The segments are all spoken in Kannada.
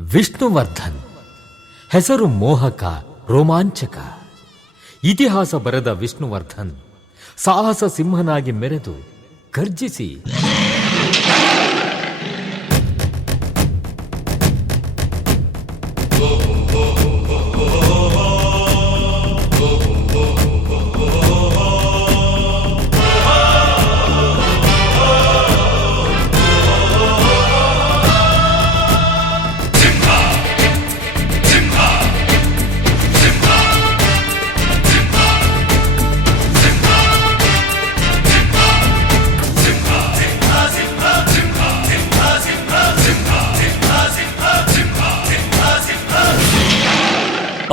ವಿಷ್ಣುವರ್ಧನ್. ಹೆಸರು ಮೋಹಕ ರೋಮಾಂಚಕ. ಇತಿಹಾಸ ಬರೆದ ವಿಷ್ಣುವರ್ಧನ್ ಸಾಹಸ ಸಿಂಹನಾಗಿ ಮೆರೆದು ಗರ್ಜಿಸಿ.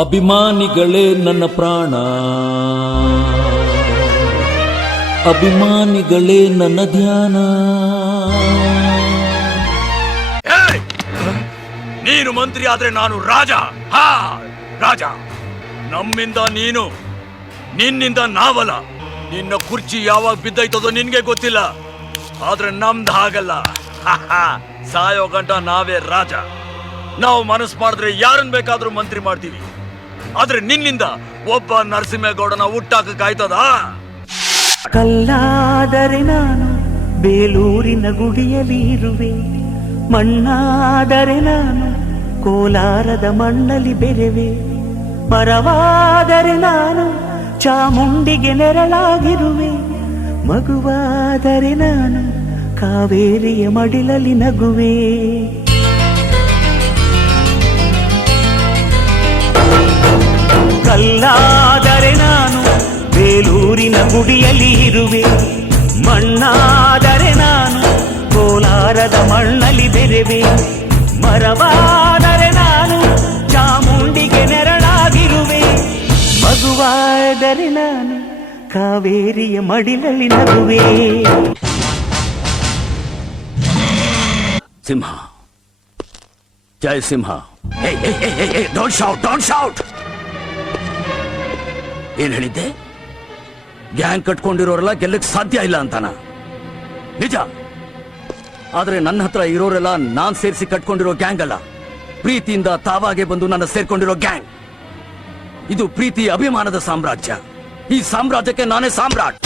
ಅಭಿಮಾನಿಗಳೇ ನನ್ನ ಪ್ರಾಣ. ಅಭಿಮಾನಿಗಳೇ ನನ್ನ ಧ್ಯಾನ! ನೀನು ಮಂತ್ರಿ ಆದ್ರೆ ನಾನು ರಾಜ. ಹಾ, ರಾಜ. ನಮ್ಮಿಂದ ನೀನು, ನಿನ್ನಿಂದ ನಾವಲ್ಲ. ನಿನ್ನ ಕುರ್ಚಿ ಯಾವಾಗ ಬಿದ್ದೈತದೋ ನಿನ್ಗೆ ಗೊತ್ತಿಲ್ಲ. ಆದ್ರೆ ನಮ್ದು ಹಾಗಲ್ಲ. ಸಾಯೋ ಗಂಟ ನಾವೇ ರಾಜ. ನಾವು ಮನಸ್ಸು ಮಾಡಿದ್ರೆ ಯಾರನ್ನ ಬೇಕಾದ್ರೂ ಮಂತ್ರಿ ಮಾಡ್ತೀವಿ. ಆದ್ರೆ ನಿನ್ನಿಂದ ಒಬ್ಬ ನರಸಿಂಹೇಗೌಡನ ಹುಟ್ಟಾಕಾಯ್ತದ ಕಲ್ಲಾದರೆ ನಾನು ಬೇಲೂರಿನ ಗುಡಿಯಲ್ಲಿ ಇರುವೆ. ಮಣ್ಣಾದರೆ ನಾನು ಕೋಲಾರದ ಮಣ್ಣಲ್ಲಿ ಬೆರೆವೆ. ಮರವಾದರೆ ನಾನು ಚಾಮುಂಡಿಗೆ ನೆರಳಾಗಿರುವೆ. ಮಗುವಾದರೆ ನಾನು ಕಾವೇರಿಯ ಮಡಿಲಲ್ಲಿ ನಗುವೆ. ಗುಡಿಯಲ್ಲಿ ಇರುವೆ. ಮಣ್ಣಾದರೆ ನಾನು ಕೋಲಾರದ ಮಣ್ಣಲ್ಲಿ ಬೆರೆವೆ. ಮರವಾದರೆ ನಾನು ಚಾಮುಂಡಿಗೆ ನೆರಳಾಗಿರುವೆ. ಮಗುವಾದರೆ ನಾನು ಕಾವೇರಿಯ ಮಡಿಲಲ್ಲಿ ನಗುವೆ. Simha. Jaya Simha. Don't shout don't shout ಏನ್ ಹೇಳಿದ್ದೆ? ಗ್ಯಾಂಗ್ ಕಟ್ಕೊಂಡಿರೋರೆಲ್ಲ ಗೆಲ್ಲಕ್ಕೆ ಸಾಧ್ಯ ಇಲ್ಲ ಅಂತಾನ. ನಿಜ. ಆದ್ರೆ ನನ್ನ ಹತ್ರ ಇರೋರೆಲ್ಲ ನಾನ್ ಸೇರಿಸಿ ಕಟ್ಕೊಂಡಿರೋ ಗ್ಯಾಂಗ್ ಅಲ್ಲ. ಪ್ರೀತಿಯಿಂದ ತಾವಾಗೆ ಬಂದು ನನ್ನ ಸೇರ್ಕೊಂಡಿರೋ ಗ್ಯಾಂಗ್. ಇದು ಪ್ರೀತಿ ಅಭಿಮಾನದ ಸಾಮ್ರಾಜ್ಯ. ಈ ಸಾಮ್ರಾಜ್ಯಕ್ಕೆ ನಾನೇ ಸಾಮ್ರಾಟ್.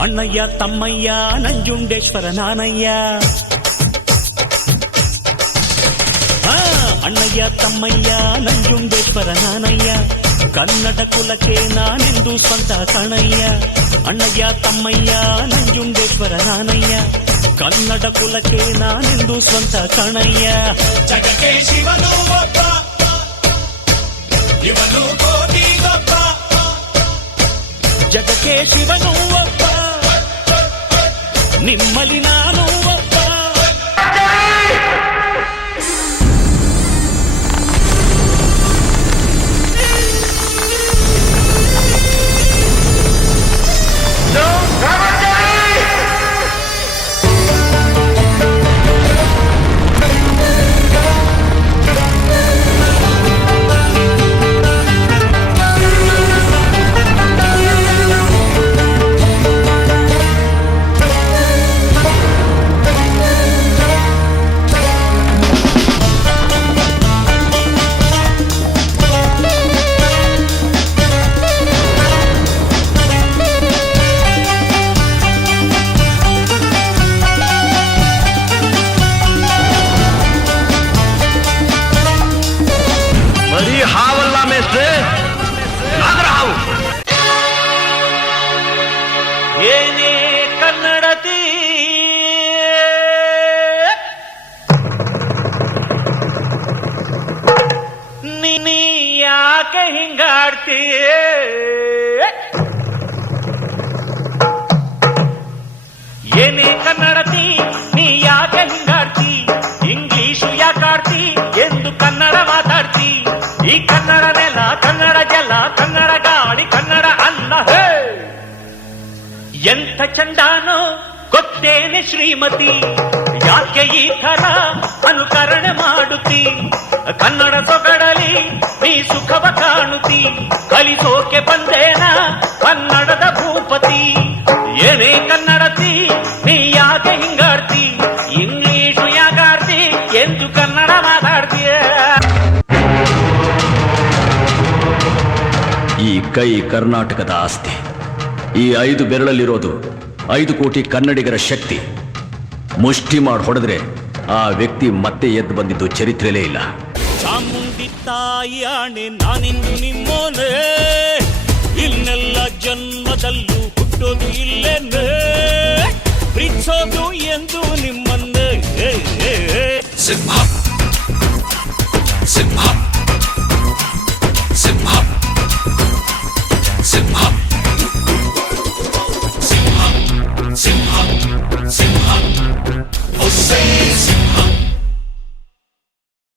ಅಣ್ಣಯ್ಯ, ತಮ್ಮಯ್ಯ, ನಂಜುಂಡೇಶ್ವರ ನಾನಯ್ಯ. ಅಣ್ಣಯ್ಯ, ತಮ್ಮಯ್ಯ, ನಂಜುಂಡೇಶ್ವರ ನಾನಯ್ಯ. ಕನ್ನಡ ಕುಲಕ್ಕೆ ನಾನೆಂದು ಸ್ವಂತ ಕಣಯ್ಯ ಅಣ್ಣಯ್ಯ ತಮ್ಮಯ್ಯ ನಂಜುಂಡೇಶ್ವರ ನಾನಯ್ಯ ಕನ್ನಡ ಕುಲಕ್ಕೆ ನಾನೆಂದು ಸ್ವಂತ ಕಣಯ್ಯ ಜಗಕ್ಕೆ ಶಿವನು ಒಬ್ಬ ಇವನು ಕೋಟಿಗೊಬ್ಬ ಜಗಕ್ಕೆ ಶಿವನು ಒಬ್ಬ ನಿಮ್ಮಲ್ಲಿ ನಾನು ಏನೇ ಕನ್ನಡತಿ ನೀ- ನೀ ಯಾಕೆ ಹಿಂಗಾಡ್ತೀಯ ಏನೇ ಕನ್ನಡತಿ ಮಾಡುತ್ತೇನೆ ಶ್ರೀಮತಿ? ಯಾಕೆ ಈ ಥರ ಅನುಕರಣೆ ಮಾಡುತ್ತಿ? ಕನ್ನಡ ಸೊಗಡಲಿ ನೀ ಸುಖವ ಕಾಣುತ್ತಿ? ಕಲಿಸೋಕೆ ಬಂದೇನ ಕನ್ನಡದ ಭೂಪತಿ? ಏನೇ ಕನ್ನಡತಿ, ನೀ ಯಾಕೆ ಹಿಂಗಾಡ್ತಿ ಇಂಗ್ಲೀಷು ಯಾಕಾಡ್ತಿ ಎಂದು ಕನ್ನಡ ಮಾತಾಡ್ತೀಯ? ಈ ಕೈ ಕರ್ನಾಟಕದ ಆಸ್ತಿ. ಈ ಐದು ಬೆರಳಲ್ಲಿರೋದು ಐದು ಕೋಟಿ ಕನ್ನಡಿಗರ ಶಕ್ತಿ. ಮುಷ್ಟಿ ಮಾಡಿ ಹೊಡೆದ್ರೆ ಆ ವ್ಯಕ್ತಿ ಮತ್ತೆ ಎದ್ದು ಬಂದಿದ್ದು ಚರಿತ್ರೆಲೇ ಇಲ್ಲ. ಚಾಮುಂಡಿ ತಾಯಿ ಆಣೆ ನಾನಿಂದು ನಿಮ್ಮೋನೆ. ಇನ್ನೆಲ್ಲ ಜನ್ಮದಲ್ಲೂ ಹುಟ್ಟೋದು ಇಲ್ಲೇನೆ. ಪ್ರೀತಿಸೋದು ಎಂದು ನಿಮ್ಮನ್ನೇ. ಸಿಂಹ. ಸಿಂಹ.